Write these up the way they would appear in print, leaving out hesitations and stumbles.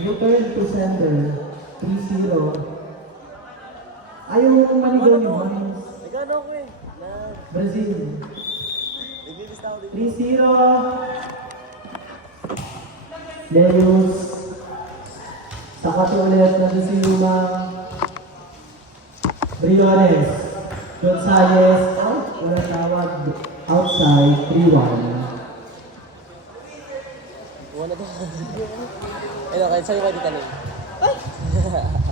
Return to sender. 3-0. Ayaw mo manigaw ni Bones. Nagano ako eh. Brazil. Naglilista ako dito. 3-0. Leus. Sakat ulit na si Luma. Briones. Gonzales. Walang tawag. Outside. 3-1. Wala to. Ayun, kahit sa'yo kayo dito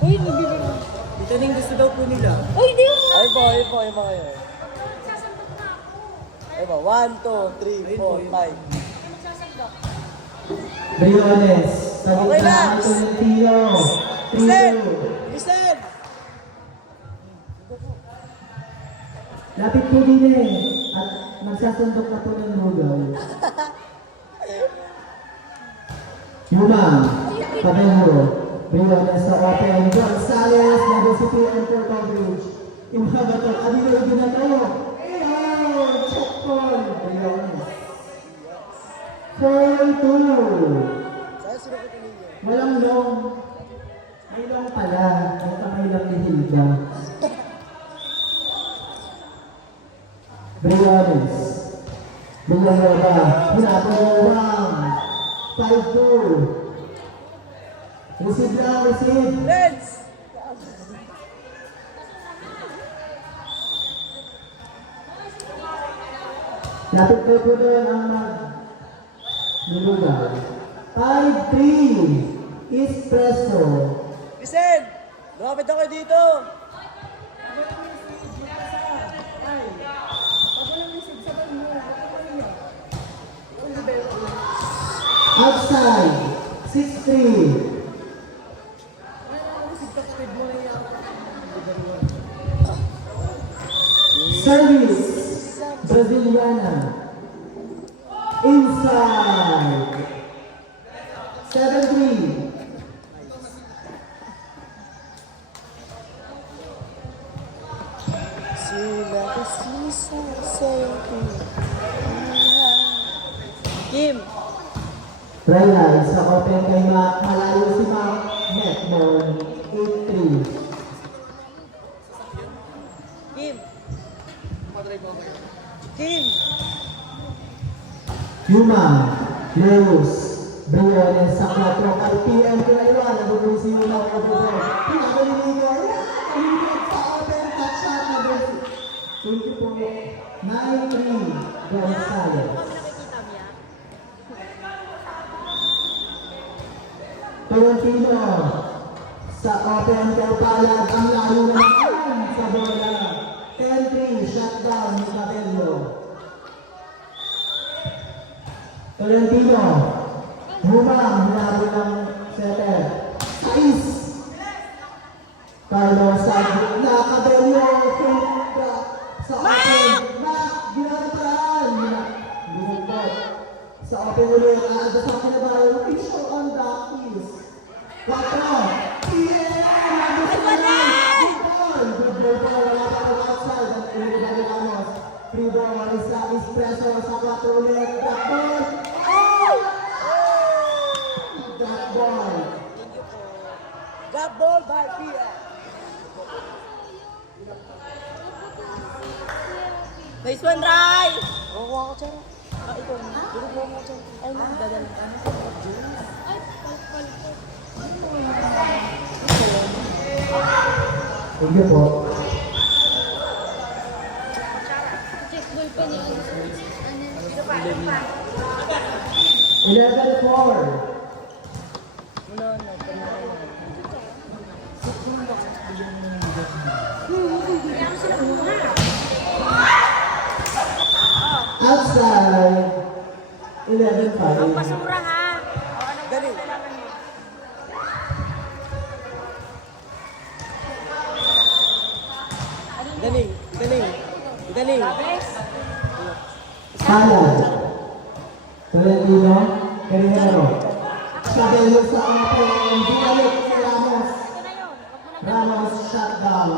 Uy, nabili mo. Ito na yung gusto daw po nila. Uy, di mo. Ayun po, ayun po, ayun po kayo. Ayun po, 1, 2, 3, 4, 5. Briones. Okay na. Tolentino. Listen! 3-2. Listen! Lapit po din eh. At magsasundok na po ng lugaw. Yuma. Pabeho. Briones sa open. Gonzales. Nagosipi enter coverage. Imabato. Adino yung ginagawa. Ayun! Check point. Briones. 4-2. Saan sino ko ninyo? Walang long. May long pala. May kamay lang ni Hilda. Briones. Bumayoba. Hinapon. 5-2. Receive lang, receive. Lens! Lapit po po doon ang nulugaw. 5-3. Espresso. Listen! Lumapit ako dito! Outside. 6-3. Service. Braziliana. Inside. 7-3. Sila kasi sa'yo Kim! Raylan sa open kay malayo si Mac Hetmon. 8-3. Kim! Kim! Yuma. Leus. Briones sa 4 kay PM Kiraywan. Nabubuhay si Yuma. Pinakalimutan. Pinakalimutan sa open. Touch shot na Brazil. 24. 9-3. Gonzales. Tolentino sa open kay Palad. Ang layo naman sa bola. 10-3. Shutdown ni Cabello. Tolentino. Humang. Hinabo ng setter. 6. Carlos sa gitna. Cabello. Sa open. Ginagataan. Bumukot. Sa open ulit. Sa akin na ba? Official on the keys. 4. PM. Good ball po. Wala pa rin outside. At ulit na Ramos. Free ball. Isa Espresso sa 4 ulit. Drop ball. Drop ball. Got ball by PM! Nice one, Rai! Kukuha ko dyan. Ito. Kukuha ko dyan. Ay, dadalhin ka na sa Thank you po. Check ballpen yun. 11-4. Outside. 11-5. Pasura ha! Dali! Dali! Dali! Dali! Palad. Tolentino. Guerrero. Cabello sa open. Binalik si Ramos. Ramos shutdown.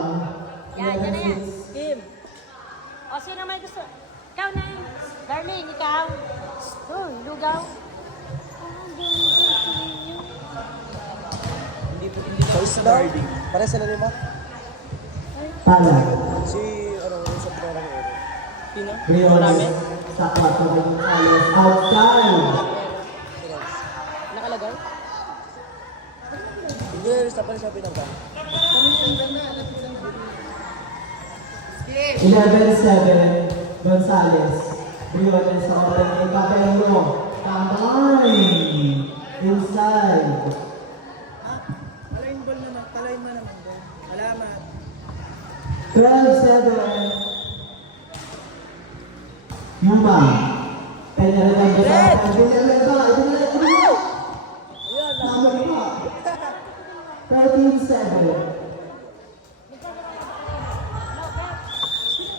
Yan, yan na yan. 11-6. Kim. O, sino may gusto? Ikaw na. Darling, ikaw. Oh, lugaw. Oh, ang ganda sa inyo. daw. Pare sila lima. Pala. Si, ano, yung sa pinarang ero. Sino? Briones sa 4 Gonzales. Outside. Nakalagay? Hindi, sa pala siya pinangka. 11-7 Gonzales. Briones sa open. Cabello. Tambay. Inside. Talayin mo naman doon. Salamat. 12-7 Yuma. Penyalan ba sa open? Penyalan ba? Tama ba? 13-7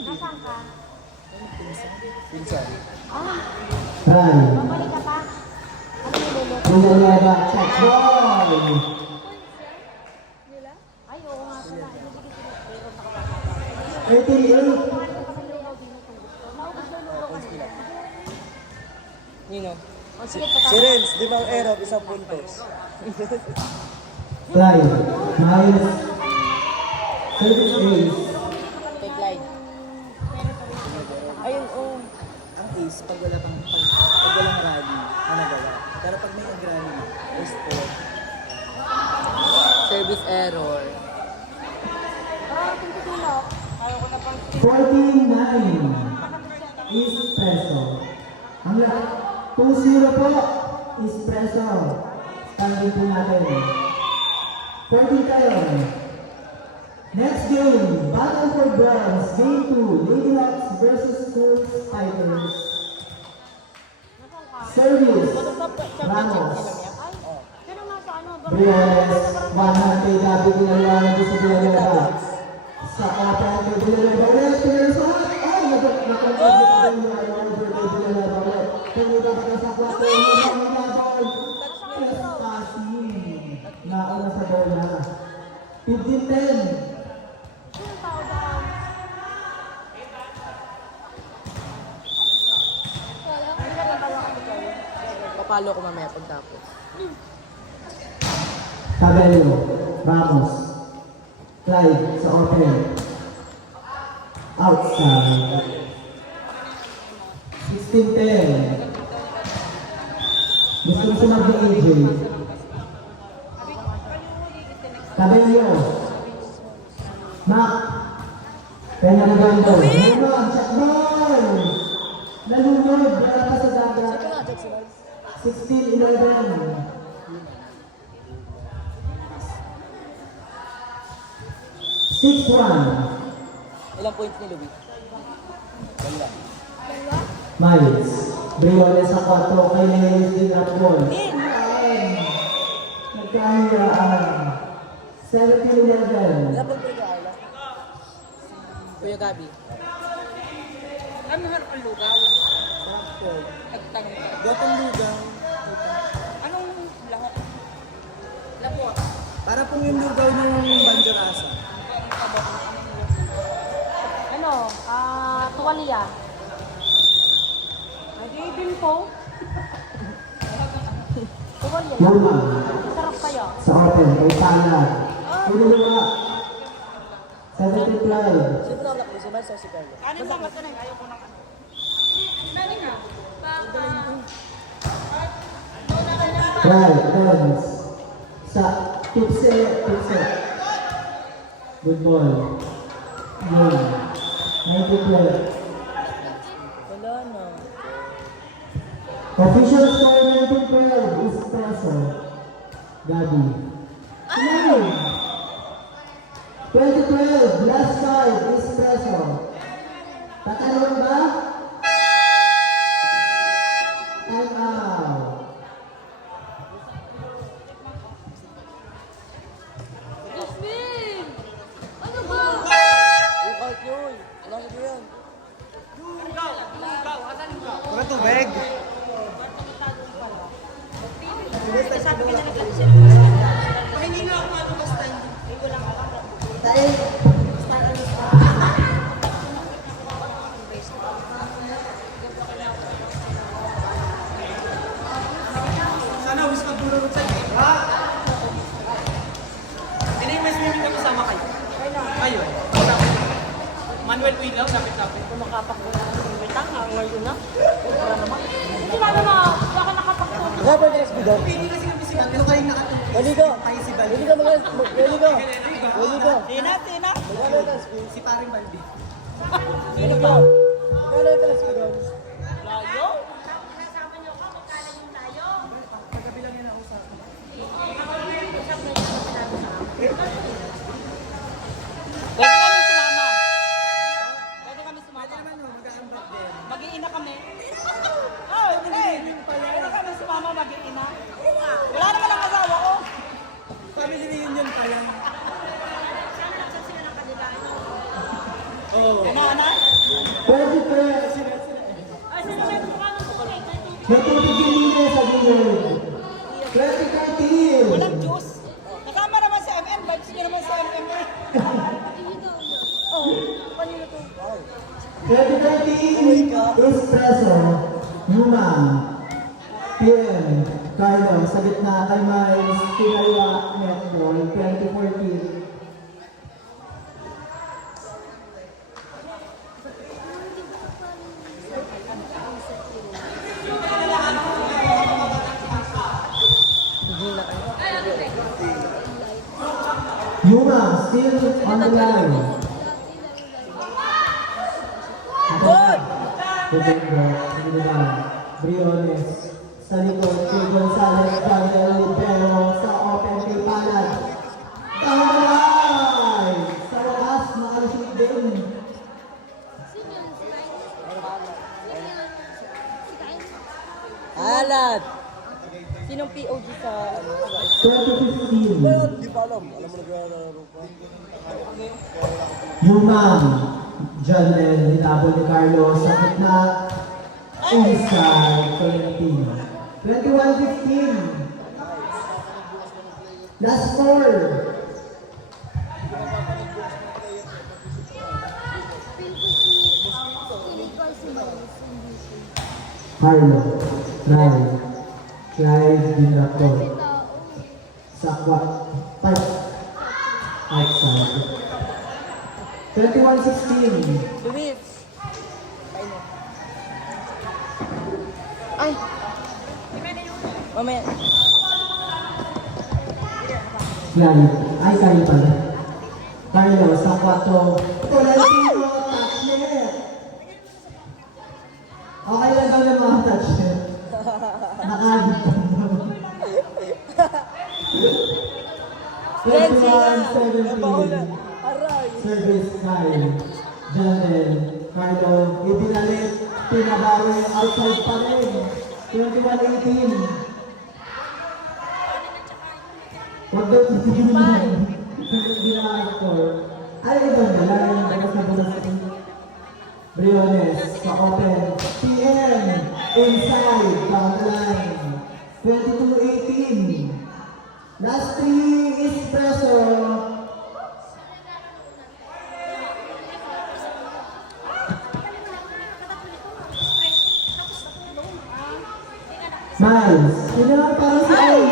Nasaan ka? Pinsan. Try. Bumalik ka pa? Ano yung lolo? Penyalan check ball. Ay, oo nga pala. Ibigay ko pero 13-8 Nino? O sige, Si Renz, 5 ero, 1 puntos. Try. Miles. Service ace. Kay Clyde. Ayun, oh. Ang ace, pag walang rally, nagawa. Pero pag may agrani, ace po. Service error. 14-9 Espresso. Ang 2-0 po. Espresso. Standing po natin. 14 tayo. Next game. Battle for Bronze. Game 2. Lady Hawks versus Schools Fighters. Service. Ramos. Pero nasa ano? Briones. 100 Gabi Pinalawan sa Pinalawan. Sa open kay Pinalawan ulit. Pinalawan. Ay! Nagkakagod yung over kay Pinalawan ulit. Pinalawan ka sa 4. Pinalawan. Passing. Nauna sa bola. 15-10. Papalo ko mamaya pagtapos. Cabello. Ramos. Clyde sa open. Outside. 16-10. Gusto mo sumagi AJ. Cabello. Mac. Penalgando. Nunod. Check ball. Nalunod. Wala pa sa dagat. 16-11. 6-1. Ilang points ni Louie? Wala. Miles. Briones sa 4 kay Lewis din at goal. Nagkahiraan. 17-11. Ilang points ni Carla? Kuya Gabi. Ano harap ang lugaw? Nagtanong ka. Gotong lugaw. Anong lahok? Lapo. Para pong yung lugaw ng Banjarasa. Ano? Tuwalya. Hindi din po. Tuwalya. Yuma. Sarap kayo. Sa open kay Tanag. Pinulunga. 17-12. Sino na si Marcel si Carlo? Ano lang? Ito na yung ayaw ko ng ano. Nani nga? Right, Dons. Sa Tipse. Good ball. Yun. 19-12. Wala na. Official score 19-12 is Espresso. Gabi. 20-12, last five, Espresso. Tatalon ba? Time out. Jasmine! Ano ba? Yung cart yun. Wala ko yan. Mga tubig. Tayo. Manuel Wilaw, lapit-lapit. Kumakapak ko na ng bitang. Ngayon na. Wala naman. Hindi na na. Wala ka nakapakto. Ikaw ba yung speed up? Pili kasi kami si Batlo kayo nakatulog. Baligo! Ay, si Baligo mga... Baligo! Baligo! Tina, Tina. Magkano yung speed? Si paring Balbi. Baligo! Magkano yung speed up? Layo. Pwede kami sumama. Pwede kami sumama. Mag-iina kami. Oh, hindi. Pwede kami sumama, mag-iina. Wala naman ang asawa ko. Family reunion pa yan. Nanay? Pwede pa yan. Natutugin nila sa gilid. 2013. Walang juice. Kasama naman sa MM. Vibes niyo naman sa MM eh. Oh, kanina to. 2013. Espresso. Yuma. PM. Carlo. Sa gitna kay Miles. Pinaliwa. Metro. 2014. Yuma, still on the line. Good! Briones. Sa likod, kay Gonzales, Daniel Libero sa open kay Palad. Down the line! Sa wakas, nakalusot din. Alat! Sinong POG sa... 2015. Hindi pa alam. Alam mo naglalaro pa. Yumang. Janel, nitabon ni Carlo sa gitna. Inside, Tolentino. 21-15. Last four. Carlo. Clyde Dinrapor. Sakwa. Park. Outside. 21-16. Luis. Ay. Mamaya. Clyde. Ay, Clyde pala. Carlo, Sakwa to. Tolentino, touch net. Okay lang daw yung mga touch net. Nakagit pa. 21-17. Aray! Service Kyle. Janel. Carlo. Ibinalit. Pinabawi. Outside pa rin. 21-18. Huwag daw titignan. Hindi na actor. Ay, iba nila. Yung bagas na bagas. Briones. Sa open. PM. Inside. Down the line. 22-18. Last three. Espresso. Miles, hindi naman para sa ayun.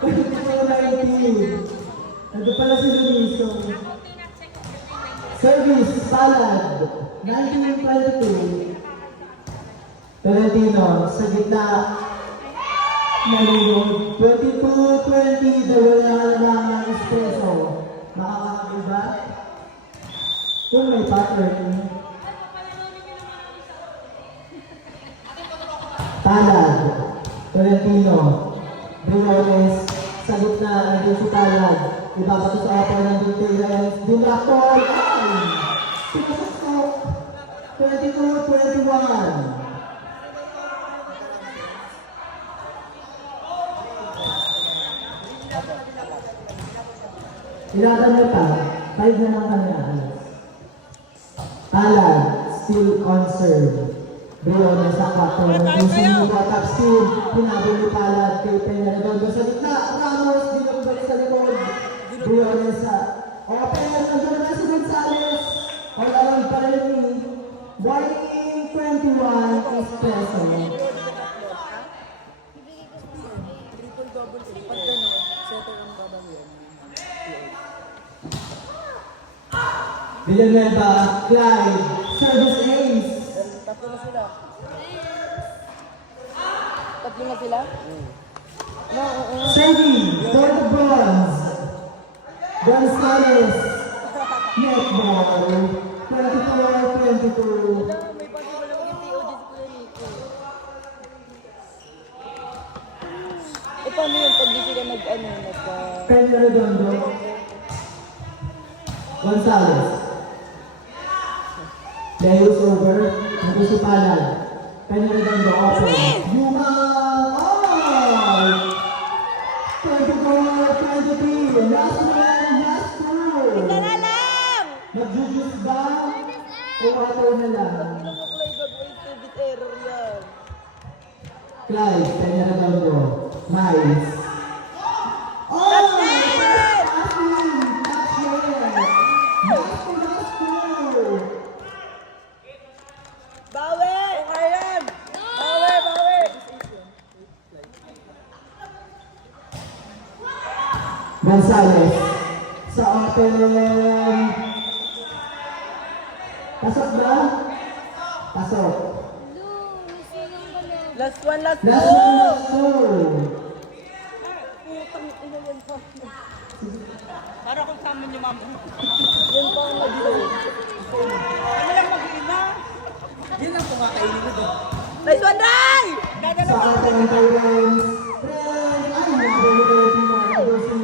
22-19. Nandito pala si Luiso. Service, Palad. 19-22. Tolentino, sa gitna. Nalulog. 22-20. Dalawa na lang ng espresso. Makakakaiba? Kung may pattern. Palad, Tolentino, Briones, sa gitna, nandun si Palad. Ibabato sa apo ng details. Dinrapor, ay! Pinasok. 22-21. Ilatan niyo pa. 5 na lang kanya. Palad, still on serve. Briones sa 4. Using mo ba top speed. Pinabili ni Palad kay Peña Redondo sa gitna. Ramos, dinambal sa likod. Briones sa open. Nandiyan na si Gonzales. All around pa rin ni Whiting 21 Espresso. Triple double. Pag gano'n, setter ang babang yun. Villanueva, Clyde, service ace. Tatlo na sila. Tatlo na sila? No, oo. Segi, for the bronze. Gonzales, netball, 24-22. May pati wala maging POG si Kuya Nico. Eh, paano yun pag di sila Kenya Redondo, Gonzales. Leos over, Nagusupalan. Kenya Redondo, open. Yuma, oh! 24-23, last one, last two. Tara lang! Mag-jujus ba? O ataw na lang? Pinakuklay gagawin service error yan. Clyde, Kenya Redondo, Miles. Oh! Bawi! Okay yan! Bawi! Bawi! Gonzales sa open. Pasok ba? Pasok. Last one, last Last two! one, last two. Putang ina yan pa. Para kung saan yung mama. Yan pa ang nag-show. Ano lang mag-ina? Yun ang kumakainin mo doon. Nice one, Ray! Sa ating Tyrants. Friend, ay, nabalik yung mga kabusin.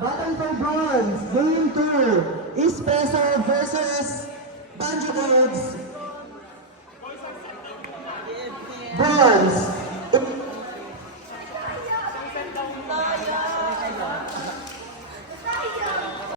Battle for bronze, game 2, Espresso versus Banjo Birds. Bronze,